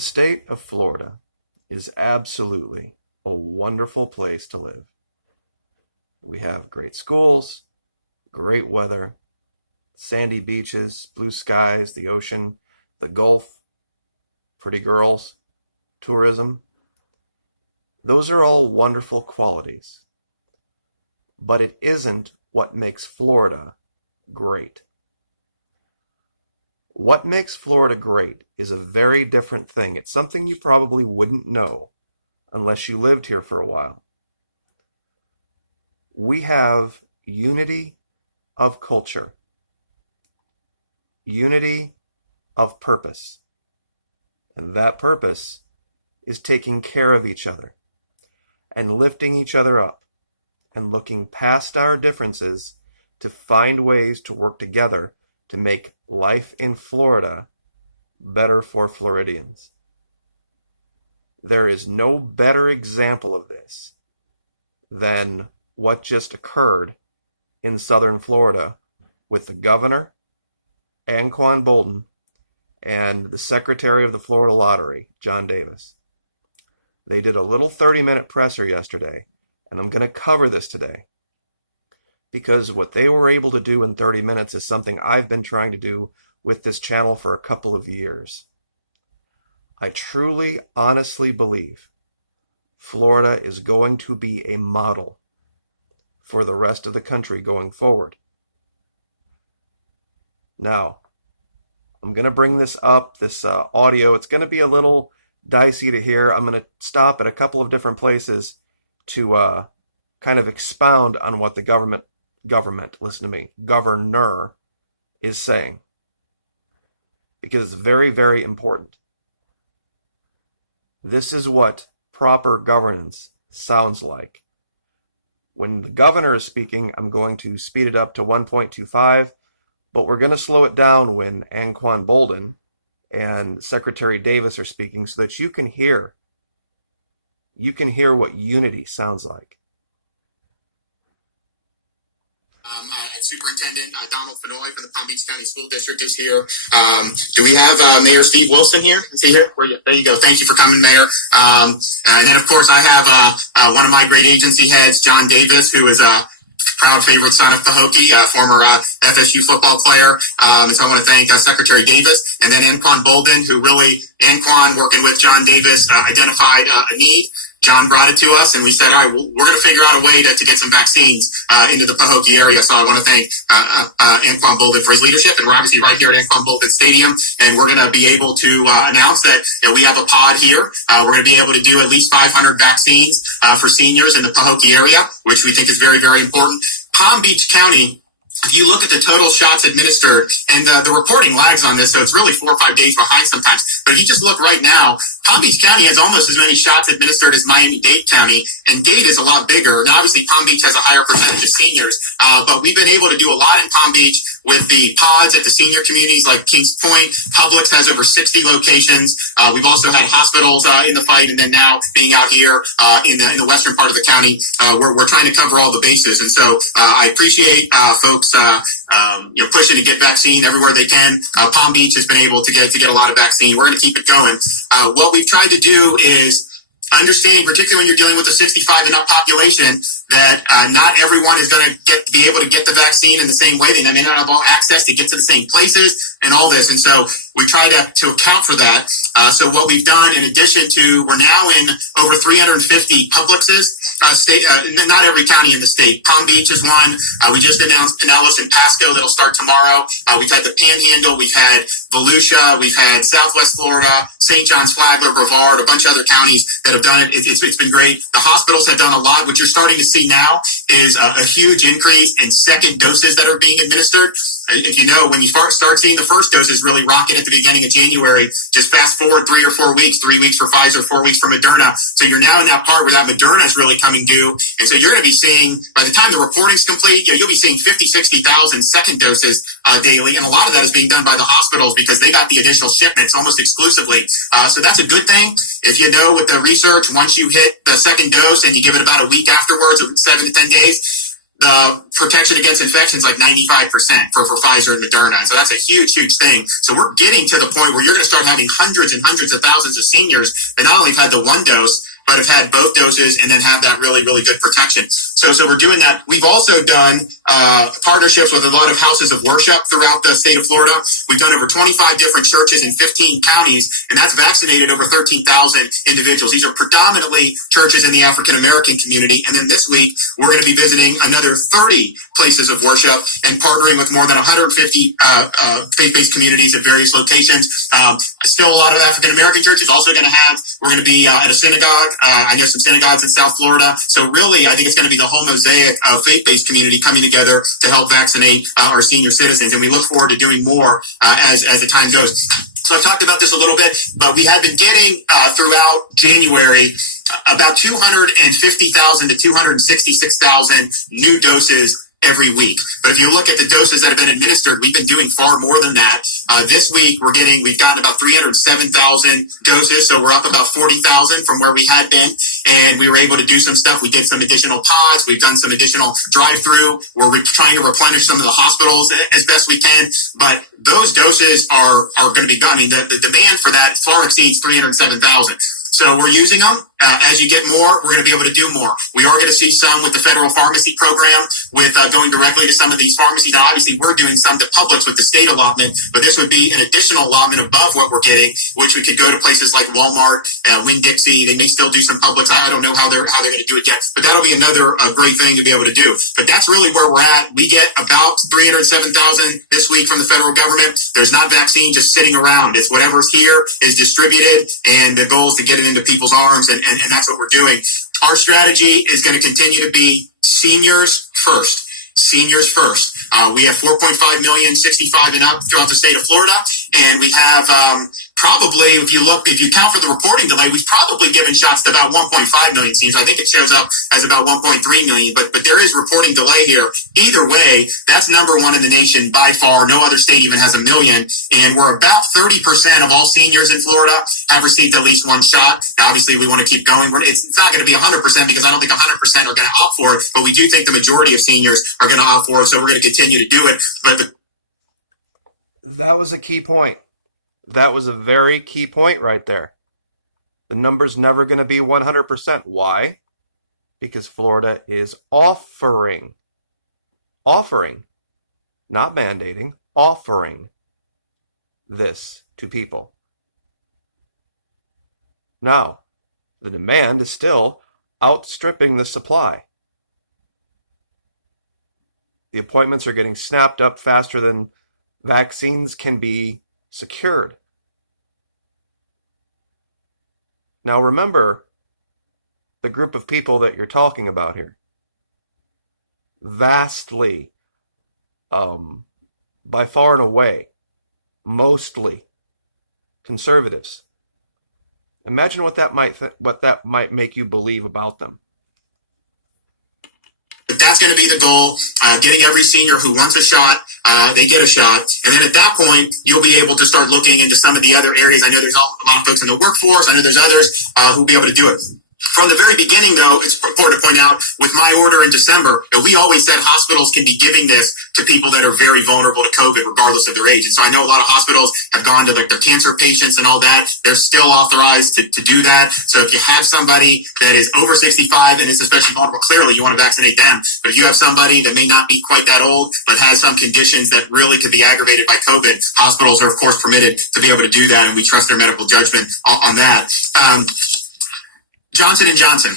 The state of Florida is absolutely a wonderful place to live. We have great schools, great weather, sandy beaches, blue skies, the ocean, the Gulf, pretty girls, tourism. Those are all wonderful qualities. But it isn't what makes Florida great. What makes Florida great is a very different thing. It's something you probably wouldn't know unless you lived here for a while. We have unity of culture, unity of purpose, and that purpose is taking care of each other and lifting each other up and looking past our differences to find ways to work together to make life in Florida better for Floridians. There is no better example of this than what just occurred in southern Florida with the governor, Anquan Boldin, and the secretary of the Florida Lottery, John Davis. They did a little 30-minute presser yesterday, and I'm going to cover this today because what they were able to do in 30 minutes is something I've been trying to do with this channel for a couple of years. I truly, honestly believe Florida is going to be a model for the rest of the country going forward. Now, I'm going to bring this up, this audio. It's going to be a little dicey to hear. I'm going to stop at a couple of different places to kind of expound on what the government, listen to me, governor is saying. Because it's very, very important. This is what proper governance sounds like. When the governor is speaking, I'm going to speed it up to 1.25, but we're going to slow it down when Anquan Boldin and Secretary Davis are speaking so that you can hear what unity sounds like. Superintendent Donald Fenoy from the Palm Beach County School District is here. Do we have Mayor Steve Wilson here? Is he here? There you go. Thank you for coming, Mayor. And then, of course, I have one of my great agency heads, John Davis, who is a proud favorite son of Pahokee, former FSU football player. And so I want to thank Secretary Davis. And then Anquan Boldin, who really, Anquan, working with John Davis, identified a need. John brought it to us, and we said, all right, we're going to figure out a way to get some vaccines into the Pahokee area. So I want to thank Anquan Boldin for his leadership. And we're obviously right here at Anquan Boldin Stadium, and we're going to be able to announce that we have a pod here. We're going to be able to do at least 500 vaccines for seniors in the Pahokee area, which we think is very, very important. Palm Beach County, if you look at the total shots administered, and the reporting lags on this, so it's really 4 or 5 days behind sometimes. But if you just look right now, Palm Beach County has almost as many shots administered as Miami-Dade County, and Dade is a lot bigger. Now, obviously, Palm Beach has a higher percentage of seniors, but we've been able to do a lot in Palm Beach with the pods at the senior communities like Kings Point. Publix has over 60 locations. We've also had hospitals in the fight, and then now being out here in the western part of the county, we're trying to cover all the bases. And so I appreciate folks pushing to get vaccine everywhere they can. Palm Beach has been able to get a lot of vaccine. We're going to keep it going. What we've tried to do is understanding, particularly when you're dealing with a 65 and up population, that not everyone is going to be able to get the vaccine in the same way. They may not have all access to get to the same places and all this. And so we try to account for that. So what we've done, in addition to, we're now in over 350 Publixes, not every county in the state. Palm Beach is one. We just announced Pinellas and Pasco that'll start tomorrow. We've had the Panhandle. We've had Volusia. We've had Southwest Florida, St. John's, Flagler, Brevard, a bunch of other counties that have done it. It's been great. The hospitals have done a lot. What you're starting to see now is a huge increase in second doses that are being administered. If you know, when you start seeing the first doses really rocket at the beginning of January, just fast forward 3 or 4 weeks, 3 weeks for Pfizer, 4 weeks for Moderna. So you're now in that part where that Moderna is really coming due. And so you're going to be seeing, by the time the reporting's complete, you'll be seeing 50, 60,000 second doses daily. And a lot of that is being done by the hospitals because they got the additional shipments almost exclusively. So that's a good thing. If you know with the research, once you hit the second dose and you give it about a week afterwards, 7 to 10 days, the protection against infections like 95% for Pfizer and Moderna. And so that's a huge, huge thing. So we're getting to the point where you're going to start having hundreds and hundreds of thousands of seniors that not only have had the one dose, but have had both doses and then have that really, really good protection. So we're doing that. We've also done partnerships with a lot of houses of worship throughout the state of Florida. We've done over 25 different churches in 15 counties, and that's vaccinated over 13,000 individuals. These are predominantly churches in the African American community. And then this week, we're going to be visiting another 30 places of worship and partnering with more than 150 faith-based communities at various locations. Still a lot of African American churches. Also going to have, we're going to be at a synagogue. I know some synagogues in South Florida. So really, I think it's going to be the whole mosaic of faith-based community coming together to help vaccinate our senior citizens. And we look forward to doing more as the time goes. So I've talked about this a little bit, but we have been getting throughout January about 250,000 to 266,000 new doses every week. But if you look at the doses that have been administered, we've been doing far more than that. This week, we've gotten about 307,000 doses, so we're up about 40,000 from where we had been, and we were able to do some stuff. We did some additional pods. We've done some additional drive-through. We're trying to replenish some of the hospitals as best we can, but those doses are going to be done. I mean, the demand for that far exceeds 307,000. So we're using them. As you get more, we're going to be able to do more. We are going to see some with the federal pharmacy program, with going directly to some of these pharmacies. Now, obviously, we're doing some to Publix with the state allotment, but this would be an additional allotment above what we're getting, which we could go to places like Walmart, Winn-Dixie. They may still do some Publix. I don't know how they're going to do it yet, but that'll be another great thing to be able to do. But that's really where we're at. We get about 307,000 this week from the federal government. There's not vaccine just sitting around. It's whatever's here is distributed, and the goal is to get it into people's arms, and that's what we're doing. Our strategy is going to continue to be seniors first. Seniors first. We have 4.5 million 65 and up throughout the state of Florida, and we have probably, if you count for the reporting delay, we've probably given shots to about 1.5 million seniors. I think it shows up as about 1.3 million, but there is reporting delay here. Either way, that's number one in the nation by far. No other state even has 1 million, and we're about 30% of all seniors in Florida have received at least one shot. Now, obviously, we want to keep going. It's not going to be 100% because I don't think 100% are going to opt for it, but we do think the majority of seniors are going to opt for it, so we're going to continue to do it. But that was a key point. That was a very key point right there. The number's never going to be 100%. Why? Because Florida is offering, not mandating, offering this to people. Now, the demand is still outstripping the supply. The appointments are getting snapped up faster than vaccines can be secured. Now remember the group of people that you're talking about here. Vastly, by far and away, mostly conservatives. Imagine what that might make you believe about them. That's going to be the goal, getting every senior who wants a shot, they get a shot. And then at that point, you'll be able to start looking into some of the other areas. I know there's a lot of folks in the workforce. I know there's others who'll be able to do it. From the very beginning, though, it's important to point out, with my order in December, we always said hospitals can be giving this to people that are very vulnerable to COVID, regardless of their age. And so I know a lot of hospitals have gone to their cancer patients and all that. They're still authorized to do that. So if you have somebody that is over 65 and is especially vulnerable, clearly you want to vaccinate them. But if you have somebody that may not be quite that old, but has some conditions that really could be aggravated by COVID, hospitals are, of course, permitted to be able to do that, and we trust their medical judgment on that. Johnson & Johnson.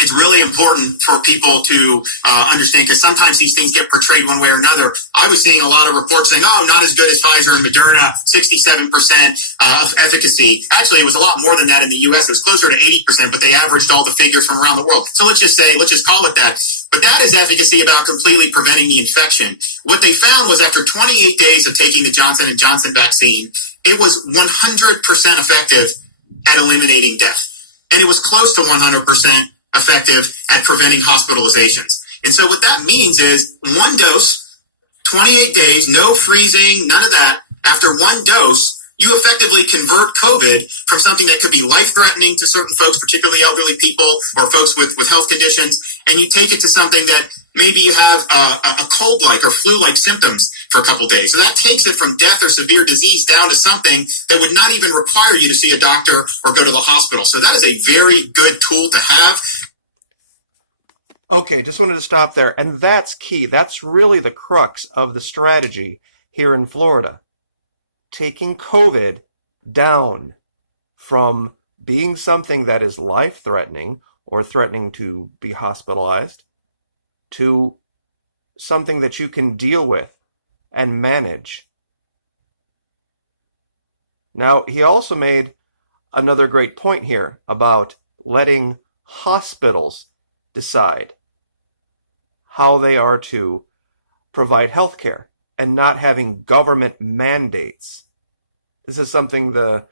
It's really important for people to understand, because sometimes these things get portrayed one way or another. I was seeing a lot of reports saying, not as good as Pfizer and Moderna, 67% of efficacy. Actually, it was a lot more than that in the U.S. It was closer to 80%, but they averaged all the figures from around the world. So let's just call it that. But that is efficacy about completely preventing the infection. What they found was after 28 days of taking the Johnson & Johnson vaccine, it was 100% effective at eliminating death. And it was close to 100% effective at preventing hospitalizations. And so what that means is one dose, 28 days, no freezing, none of that. After one dose, you effectively convert COVID from something that could be life-threatening to certain folks, particularly elderly people or folks with health conditions, and you take it to something that maybe you have a cold-like or flu-like symptoms for a couple days. So that takes it from death or severe disease down to something that would not even require you to see a doctor or go to the hospital. So that is a very good tool to have. Okay, just wanted to stop there. And that's key. That's really the crux of the strategy here in Florida. Taking COVID down from being something that is life-threatening or threatening to be hospitalized to something that you can deal with and manage. Now, he also made another great point here about letting hospitals decide how they are to provide health care and not having government mandates. This is something the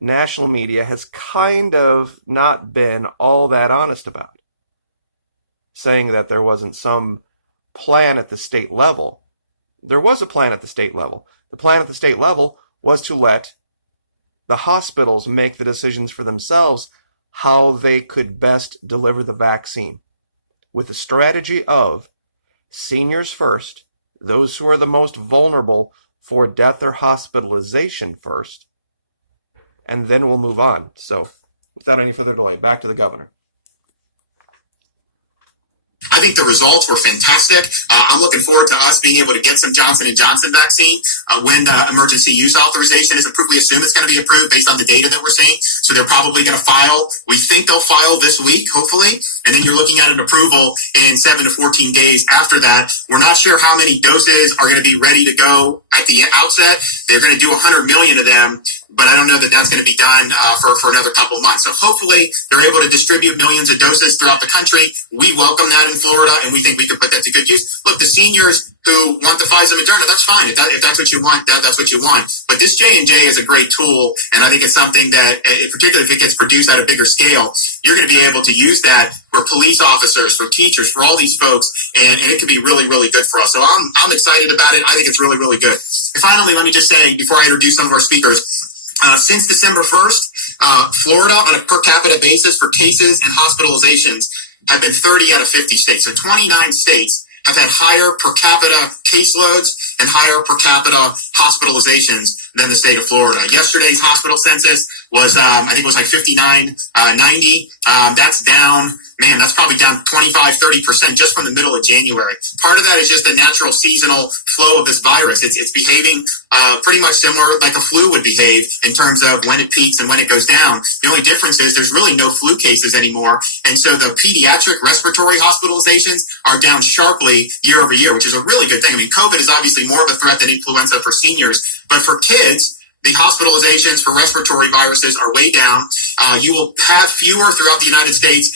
national media has kind of not been all that honest about, saying that there wasn't some plan at the state level. There was a plan at the state level. The plan at the state level was to let the hospitals make the decisions for themselves how they could best deliver the vaccine, with the strategy of seniors first, those who are the most vulnerable for death or hospitalization first, and then we'll move on. So, without any further delay, back to the governor. I think the results were fantastic. I'm looking forward to us being able to get some Johnson & Johnson vaccine when emergency use authorization is approved. We assume it's going to be approved based on the data that we're seeing. So they're probably going to file. We think they'll file this week, hopefully. And then you're looking at an approval in 7 to 14 days after that. We're not sure how many doses are going to be ready to go at the outset. They're going to do 100 million of them, but I don't know that that's going to be done for another couple of months. So hopefully they're able to distribute millions of doses throughout the country. We welcome that in Florida, and we think we could put that to good use. Look, the seniors who want the Pfizer Moderna, that's fine. If that's what you want, that's what you want. But this J&J is a great tool, and I think it's something that, particularly if it gets produced at a bigger scale, you're going to be able to use that for police officers, for teachers, for all these folks, and it can be really, really good for us. So I'm excited about it. I think it's really, really good. And finally, let me just say, before I introduce some of our speakers, since December 1st, Florida, on a per capita basis for cases and hospitalizations, have been 30 out of 50 states. So 29 states have had higher per capita caseloads and higher per capita hospitalizations than the state of Florida. Yesterday's hospital census was, I think it was like 5990. That's down, man, that's probably down 25-30% just from the middle of January. Part of that is just the natural seasonal flow of this virus. It's behaving pretty much similar like a flu would behave in terms of when it peaks and when it goes down. The only difference is there's really no flu cases anymore. And so the pediatric respiratory hospitalizations are down sharply year over year, which is a really good thing. I mean, COVID is obviously more of a threat than influenza for seniors, but for kids, the hospitalizations for respiratory viruses are way down. You will have fewer throughout the United States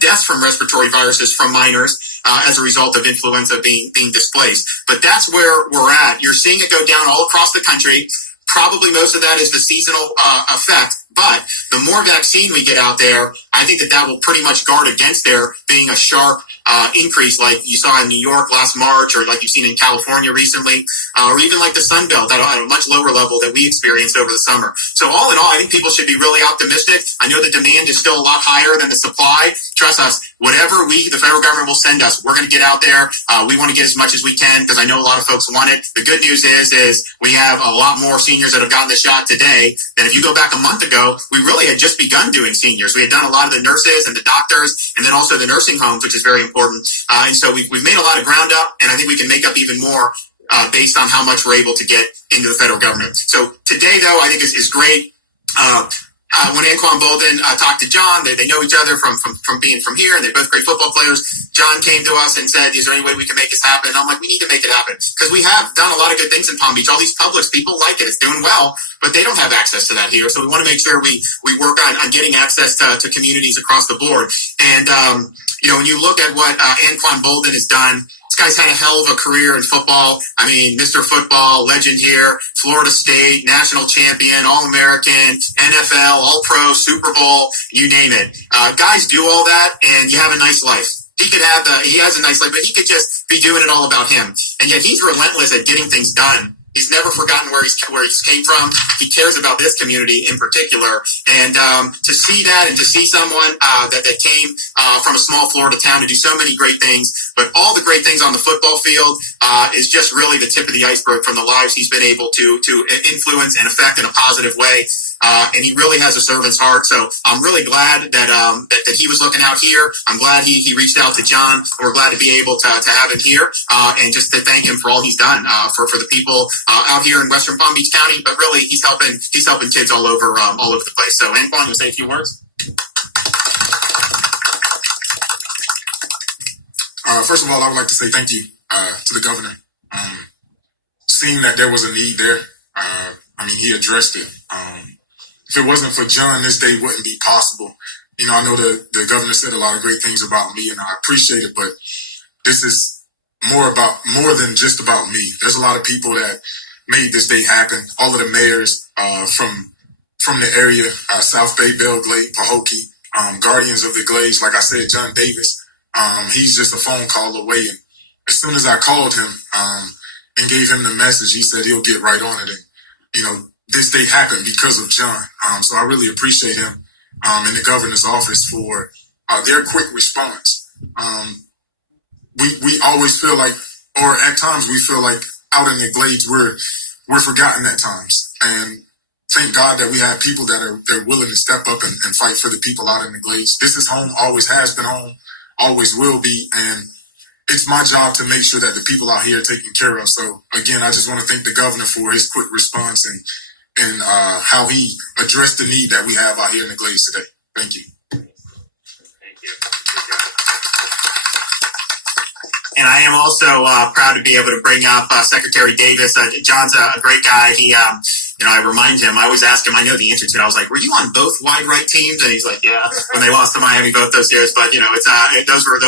deaths from respiratory viruses from minors as a result of influenza being displaced. But that's where we're at. You're seeing it go down all across the country. Probably most of that is the seasonal effect. But the more vaccine we get out there, I think that will pretty much guard against there being a sharp increase like you saw in New York last March, or like you've seen in California recently, or even like the Sun Belt at a much lower level that we experienced over the summer. So all in all, I think people should be really optimistic. I know the demand is still a lot higher than the supply. Trust us, whatever the federal government will send us, we're going to get out there. We want to get as much as we can because I know a lot of folks want it. The good news is we have a lot more seniors that have gotten the shot today than if you go back a month ago. We really had just begun doing seniors. We had done a lot of the nurses and the doctors, and then also the nursing homes, which is very important. And so we've made a lot of ground up, and I think we can make up even more based on how much we're able to get into the federal government. So today, though, I think is great. When Anquan Bolden talked to John, they know each other from being from here, and they're both great football players. John came to us and said, is there any way we can make this happen? And I'm like, we need to make it happen because we have done a lot of good things in Palm Beach. All these Publix, people like it. It's doing well, but they don't have access to that here. So we want to make sure we work on getting access to communities across the board. And, when you look at what Anquan Bolden has done, this guy's had a hell of a career in football. I mean, Mr. Football, legend here, Florida State, national champion, All-American, NFL, All-Pro, Super Bowl, you name it. Guys do all that, and you have a nice life. He has a nice life, but he could just be doing it all about him. And yet he's relentless at getting things done. He's never forgotten where he's came from. He cares about this community in particular. And to see that and to see someone that came from a small Florida town to do so many great things, but all the great things on the football field is just really the tip of the iceberg from the lives he's been able to influence and affect in a positive way. And he really has a servant's heart. So I'm really glad that he was looking out here. I'm glad he reached out to John. We're glad to be able to have him here and just to thank him for all he's done for the people out here in Western Palm Beach County. But really, he's helping kids all over the place. So, Anquan, you say a few words? First of all, I would like to say thank you to the governor. Seeing that there was a need there, he addressed it. If it wasn't for John, this day wouldn't be possible. I know the governor said a lot of great things about me, and I appreciate it, but this is more than just about me. There's a lot of people that made this day happen. All of the mayors from the area, South Bay, Belle Glade, Pahokee, Guardians of the Glades, like I said, John Davis, he's just a phone call away. And as soon as I called him and gave him the message, he said he'll get right on it. And, this day happened because of John. So I really appreciate him in the governor's office for their quick response. We always feel like, or at times we feel like out in the Glades, we're forgotten at times. And thank God that we have people they're willing to step up and fight for the people out in the Glades. This is home, always has been home, always will be. And it's my job to make sure that the people out here are taken care of. So again, I just want to thank the governor for his quick response and how he addressed the need that we have out here in the Glades today. Thank you. Thank you. And I am also proud to be able to bring up Secretary Davis. John's a great guy. He, I remind him, I always ask him, I know the answer to it. I was like, were you on both wide right teams? And he's like, yeah, when they lost to Miami both those years. But, those were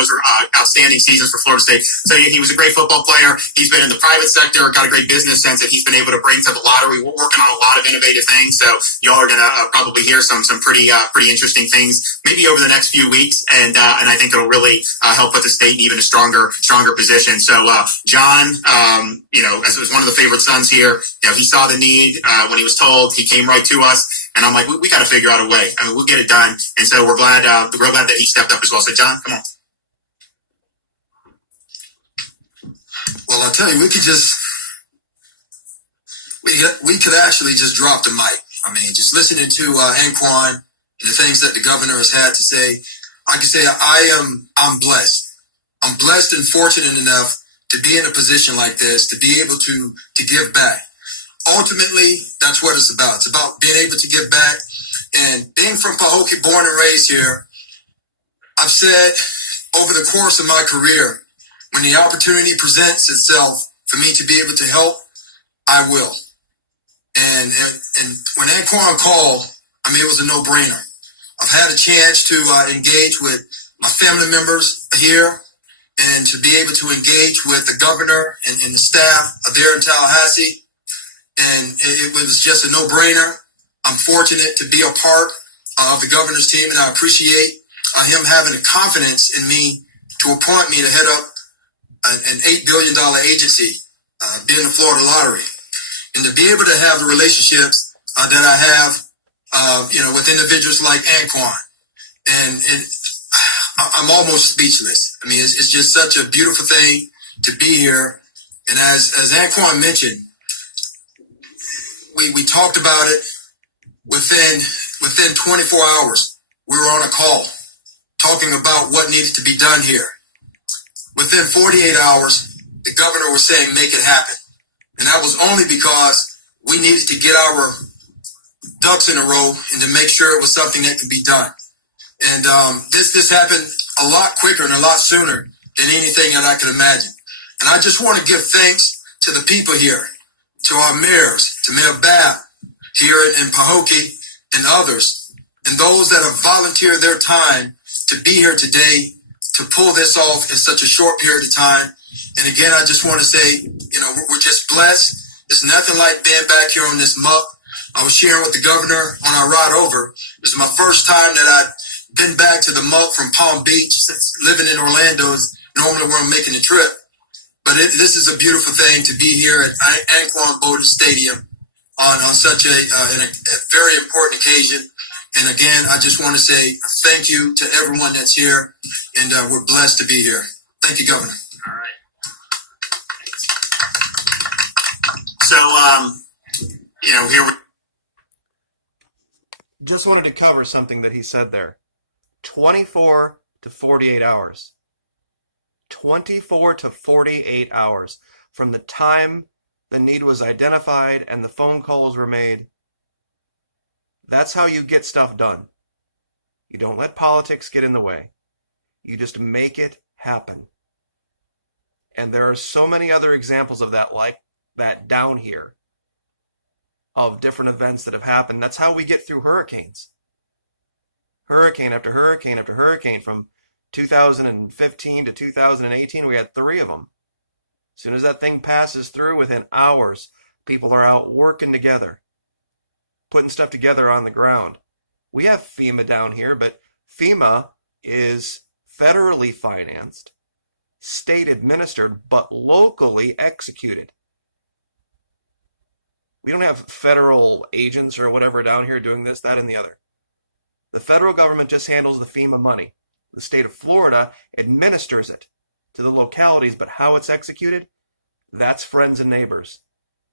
outstanding seasons for Florida State. So he was a great football player. He's been in the private sector, got a great business sense that he's been able to bring to the lottery. We're working on a lot of innovative things. So y'all are going to probably hear some pretty interesting things maybe over the next few weeks. And I think it'll really help put the state in even a stronger position. So John, as was one of the favorite sons here, he saw the need. When he was told, he came right to us, and I'm like, we got to figure out a way. We'll get it done. And so we're glad that he stepped up as well. So, John, come on. Well, I'll tell you, we could actually just drop the mic. Just listening to Anquan and the things that the governor has had to say, I can say I'm blessed. I'm blessed and fortunate enough to be in a position like this, to be able to give back. Ultimately, that's what it's about. It's about being able to give back. And being from Pahokee, born and raised here, I've said over the course of my career, when the opportunity presents itself for me to be able to help, I will. And when Anquan called, it was a no-brainer. I've had a chance to engage with my family members here and to be able to engage with the governor and the staff there in Tallahassee. And it was just a no-brainer. I'm fortunate to be a part of the governor's team, and I appreciate him having the confidence in me to appoint me to head up an $8 billion agency, being the Florida Lottery. And to be able to have the relationships that I have, with individuals like Anquan. And I'm almost speechless. It's just such a beautiful thing to be here. And as Anquan mentioned, we talked about it within 24 hours. We were on a call talking about what needed to be done here. Within 48 hours, the governor was saying, make it happen. And that was only because we needed to get our ducks in a row and to make sure it was something that could be done. And this happened a lot quicker and a lot sooner than anything that I could imagine. And I just want to give thanks to the people here, to our mayors, to Mayor Babb here in Pahokee and others, and those that have volunteered their time to be here today to pull this off in such a short period of time. And again, I just want to say, we're just blessed. It's nothing like being back here on this muck. I was sharing with the governor on our ride over. This is my first time that I've been back to the muck from Palm Beach. Since living in Orlando is normally where I'm making the trip. But this is a beautiful thing to be here at Anquan Boldin Stadium on such a very important occasion. And again, I just want to say thank you to everyone that's here, and we're blessed to be here. Thank you, Governor. All right. So, here we. Just wanted to cover something that he said there. 24 to 48 hours. 24 to 48 hours from the time the need was identified and the phone calls were made. That's how you get stuff done. You don't let politics get in the way. You just make it happen. And there are so many other examples of that, like that down here, of different events that have happened. That's how we get through hurricanes. Hurricane after hurricane after hurricane. From 2015 to 2018, we had 3 of them. As soon as that thing passes through, within hours, people are out working together, putting stuff together on the ground. We have FEMA down here, but FEMA is federally financed, state administered, but locally executed. We don't have federal agents or whatever down here doing this, that, and the other. The federal government just handles the FEMA money. The state of Florida administers it to the localities, but how it's executed, that's friends and neighbors,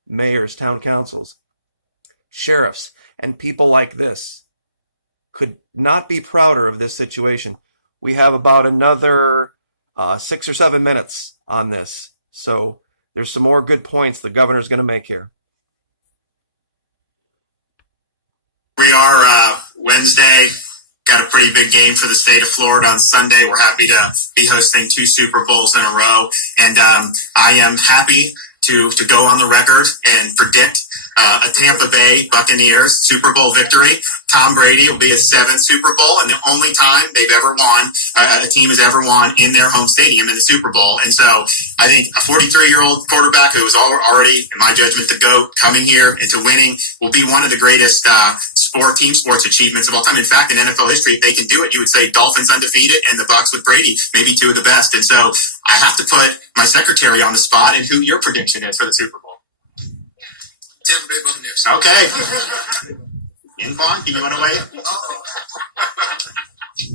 mayors, town councils, sheriffs, and people like this. Could not be prouder of this situation. We have about another 6 or 7 minutes on this, so there's some more good points the governor's going to make here. We are Wednesday. Got a pretty big game for the state of Florida on Sunday. We're happy to be hosting 2 Super Bowls in a row. And I am happy to go on the record and predict a Tampa Bay Buccaneers Super Bowl victory. Tom Brady will be his 7th Super Bowl, and the only time they've ever won, a team has ever won in their home stadium in the Super Bowl. And so I think a 43-year-old quarterback who is already, in my judgment, the GOAT, coming here into winning will be one of the greatest team sports achievements of all time. In fact, in NFL history, if they can do it, you would say Dolphins undefeated and the Bucs with Brady, maybe 2 of the best. And so I have to put my secretary on the spot and who your prediction is for the Super Bowl. Tampa Bay Buccaneers. Okay. Inquan, do you want to weigh it?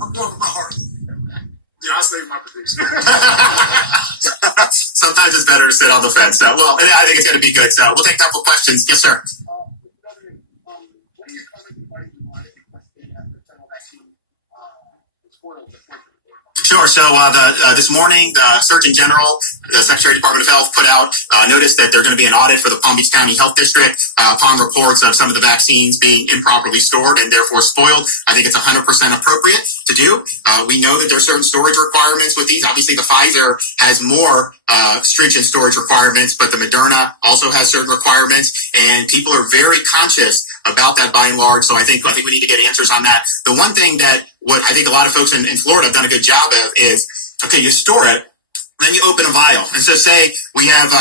I'm going with my heart. Yeah, I'll save my prediction. Sometimes it's better to sit on the fence. So, well, I think it's going to be good. So we'll take a couple questions. Yes, sir. What are your comments regarding the audit requested at the federal vaccine portal? Sure. So this morning, the Surgeon General, the Secretary of the Department of Health, put out notice that there's going to be an audit for the Palm Beach County Health District upon reports of some of the vaccines being improperly stored and therefore spoiled. I think it's 100% appropriate to do. We know that there are certain storage requirements with these. Obviously, the Pfizer has more stringent storage requirements, but the Moderna also has certain requirements, and people are very conscious about that by and large. So I think we need to get answers on that. The one thing that what I think a lot of folks in Florida have done a good job of is, okay, you store it, then you open a vial. And so say we have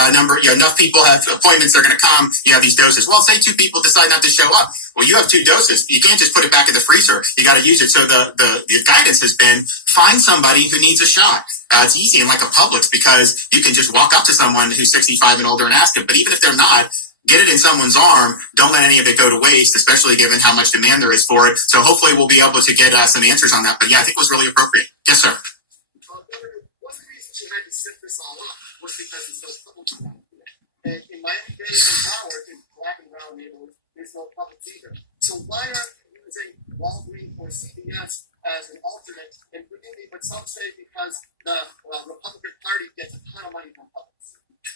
enough people have appointments, they're going to come, you have these doses. Well, say 2 people decide not to show up. Well, you have 2 doses. You can't just put it back in the freezer. You got to use it. So the guidance has been find somebody who needs a shot. It's easy in like a Publix because you can just walk up to someone who's 65 and older and ask them. But even if they're not, get it in someone's arm. Don't let any of it go to waste, especially given how much demand there is for it. So hopefully we'll be able to get some answers on that. But yeah, I think it was really appropriate. Yes, sir. Governor, one of the reasons you had to set this all up was because it's so public around here. And in Miami-Dade and Howard, in black and brown neighborhoods, there's no public either. So why aren't you using Walgreens or CVS as an alternate? And forgive me, but some say because the Republican Party gets a ton of money from Publix.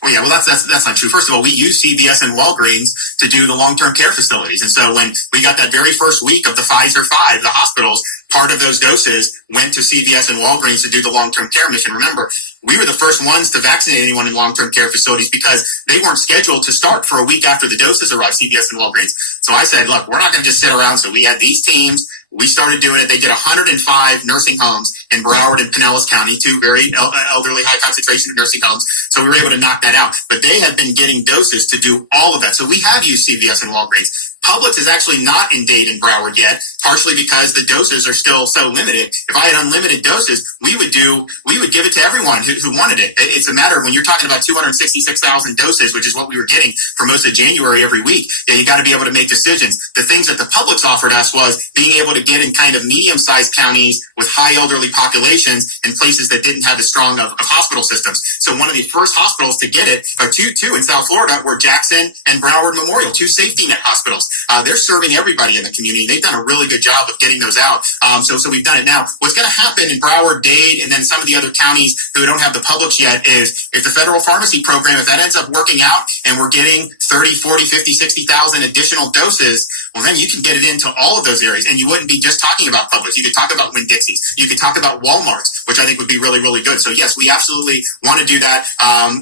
Well, yeah, that's not true. First of all, we use CVS and Walgreens to do the long-term care facilities. And so when we got that very first week of the Pfizer 5, the hospitals, part of those doses went to CVS and Walgreens to do the long-term care mission. Remember, we were the first ones to vaccinate anyone in long-term care facilities because they weren't scheduled to start for a week after the doses arrived, CVS and Walgreens. So I said, look, we're not going to just sit around. So we had these teams. We started doing it. They did 105 nursing homes in Broward and Pinellas County, 2 very elderly, high concentration of nursing homes. So we were able to knock that out. But they have been getting doses to do all of that. So we have used CVS and Walgreens. Publix is actually not in Dade and Broward yet, partially because the doses are still so limited. If I had unlimited doses, we would give it to everyone who wanted it. It's a matter of when you're talking about 266,000 doses, which is what we were getting for most of January every week. Yeah, you got to be able to make decisions. The things that the Publix offered us was being able to get in kind of medium-sized counties with high elderly populations in places that didn't have as strong of hospital systems. So one of the first hospitals to get it, or two in South Florida, were Jackson and Broward Memorial, two safety net hospitals. They're serving everybody in the community. They've done a really good job of getting those out. So we've done it now. What's going to happen in Broward, Dade, and then some of the other counties who don't have the Publix yet is if the federal pharmacy program, if that ends up working out and we're getting 30, 40, 50, 60,000 additional doses, well, then you can get it into all of those areas. And you wouldn't be just talking about Publix. You could talk about Winn-Dixie's. You could talk about Walmart's, which I think would be really, really good. So yes, we absolutely want to do that.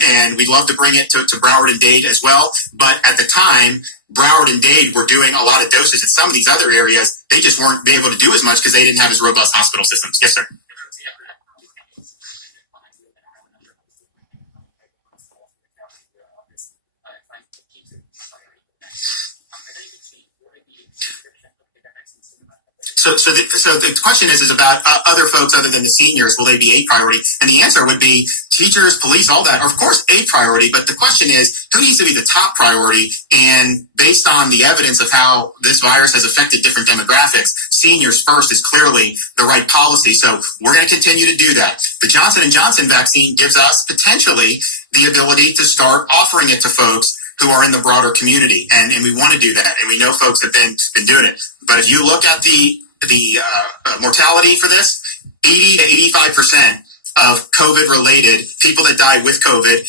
And we'd love to bring it to Broward and Dade as well. But at the time, Broward and Dade were doing a lot of doses in some of these other areas. They just weren't able to do as much because they didn't have as robust hospital systems. Yes, sir. So the question is about other folks other than the seniors. Will they be a priority? And the answer would be teachers, police, all that are, of course, a priority. But the question is, who needs to be the top priority? And based on the evidence of how this virus has affected different demographics, seniors first is clearly the right policy. So we're going to continue to do that. The Johnson & Johnson vaccine gives us potentially the ability to start offering it to folks who are in the broader community. And we want to do that. And we know folks have been doing it. But if you look at the mortality for this, 80 to 85% of COVID-related people that die with COVID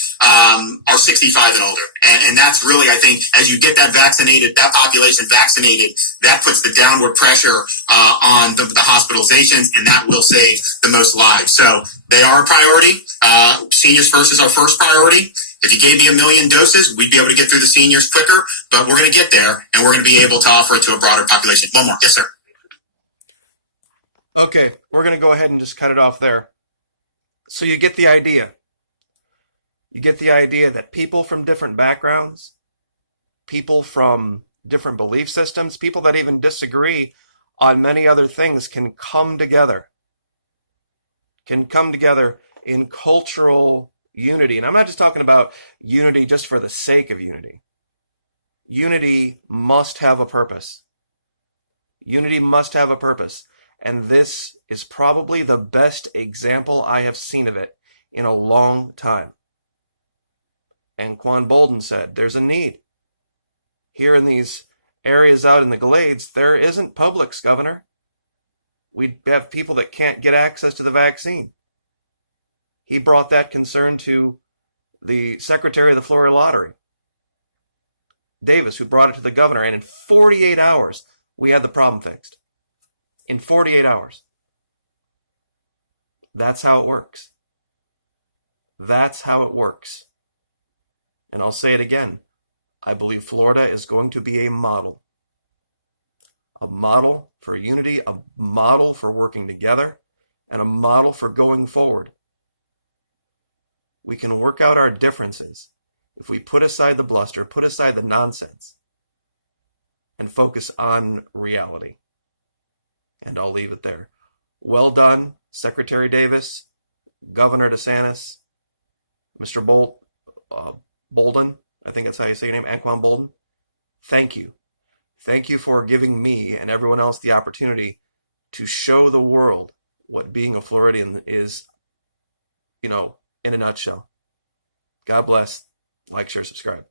are 65 and older. And that's really, I think, as you get that population vaccinated, that puts the downward pressure on the hospitalizations, and that will save the most lives. So they are a priority. Seniors first is our first priority. If you gave me 1 million doses, we'd be able to get through the seniors quicker, but we're going to get there, and we're going to be able to offer it to a broader population. One more. Yes, sir. Okay, we're going to go ahead and just cut it off there. So you get the idea. You get the idea that people from different backgrounds, people from different belief systems, people that even disagree on many other things can come together in cultural unity. And I'm not just talking about unity just for the sake of unity. Unity must have a purpose. Unity must have a purpose. And this is probably the best example I have seen of it in a long time. Anquan Bolden said, there's a need. Here in these areas out in the Glades, there isn't Publix, Governor. We have people that can't get access to the vaccine. He brought that concern to the Secretary of the Florida Lottery, Davis, who brought it to the governor. And in 48 hours, we had the problem fixed. In 48 hours. That's how it works. That's how it works. And I'll say it again. I believe Florida is going to be a model. A model for unity, a model for working together, and a model for going forward. We can work out our differences if we put aside the bluster, put aside the nonsense, and focus on reality. And I'll leave it there. Well done, Secretary Davis, Governor DeSantis, Mr. Bolden, I think that's how you say your name, Anquan Bolden. Thank you. Thank you for giving me and everyone else the opportunity to show the world what being a Floridian is, in a nutshell. God bless. Like, share, subscribe.